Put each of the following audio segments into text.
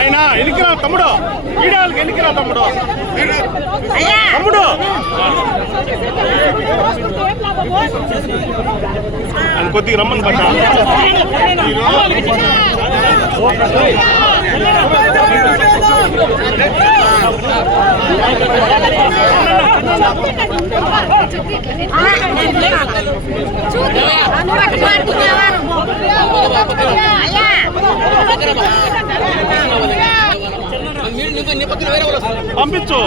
అయినా ఎన్నికరా తమ్ముడు, వీడియోకి ఎన్నికరా తమ్ముడు, తమ్ముడు అది కొద్దిగా రమ్మని పట్ట పంపించు.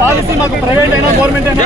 పాలసీ మాకు ప్రైవేట్ అయినా గవర్నమెంట్ అయినా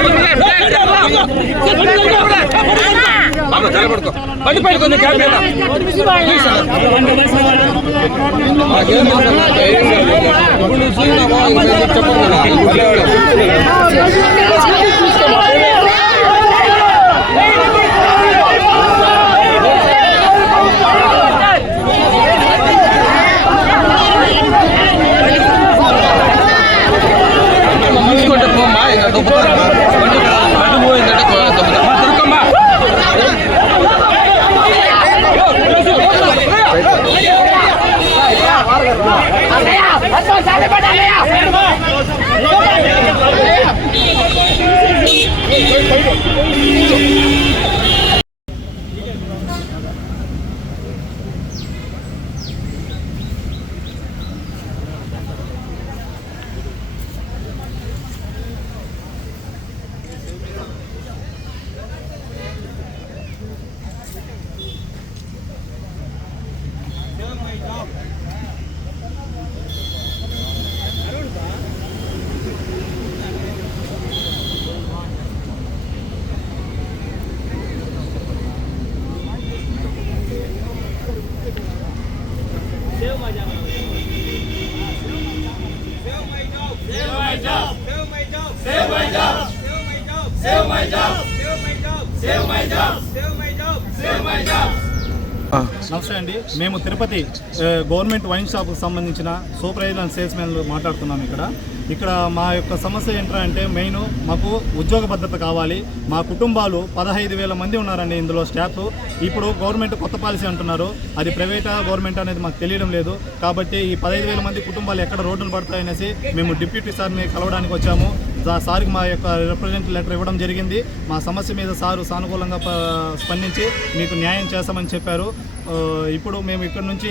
నమస్తే అండి. మేము తిరుపతి గవర్నమెంట్ వైన్ షాప్కి సంబంధించిన సూపర్వైజర్ అండ్ సేల్స్ మెన్లు మాట్లాడుతున్నాం. ఇక్కడ మా యొక్క సమస్య ఏంటంటే మెయిన్ మాకు ఉద్యోగ భద్రత కావాలి. మా కుటుంబాలు 15,000 మంది ఉన్నారండి ఇందులో స్టాఫ్. ఇప్పుడు గవర్నమెంట్ కొత్త పాలసీ అంటున్నారు, అది ప్రైవేటా గవర్నమెంట్ అనేది మాకు తెలియడం లేదు. కాబట్టి ఈ 15,000 మంది కుటుంబాలు ఎక్కడ రోడ్డును పడతాయనేసి మేము డిప్యూటీ సార్ని కలవడానికి వచ్చాము. సార్కి మా యొక్క రిప్రజెంటేటివ్ లెటర్ ఇవ్వడం జరిగింది. మా సమస్య మీద సారు సానుకూలంగా స్పందించి మీకు న్యాయం చేస్తామని చెప్పారు. ఇప్పుడు మేము ఇక్కడ నుంచి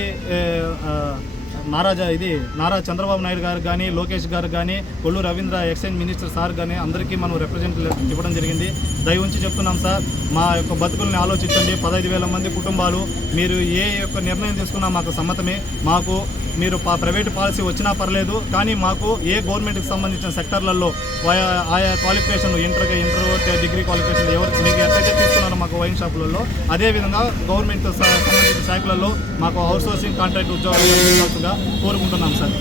నారా చంద్రబాబు నాయుడు గారు కానీ, లోకేష్ గారు కానీ, Kollu Ravindra excise minister sir కానీ అందరికీ మనం రిప్రజెంటేటివ్ ఇవ్వడం జరిగింది. దయ ఉంచి చెప్తున్నాం సార్, మా యొక్క బతుకుల్ని ఆలోచించండి. 15,000 మంది కుటుంబాలు, మీరు ఏ యొక్క నిర్ణయం తీసుకున్నా మాకు సమ్మతమే. మాకు మీరు ప్రైవేట్ పాలసీ వచ్చినా పర్లేదు, కానీ మాకు ఏ గవర్నమెంట్కి సంబంధించిన సెక్టర్లలో ఆయా క్వాలిఫికేషన్ ఇంటర్ డిగ్రీ క్వాలిఫికేషన్ ఎవరు మీకు ఎట్లయితే తీసుకున్నారో మాకు వైన్ షాపులలో, అదేవిధంగా గవర్నమెంట్ సంబంధించిన శాఖలలో మాకు అవుట్సోర్సింగ్ కాంట్రాక్ట్ ఉద్యోగాలుగా కోరుకుంటున్నాం సార్.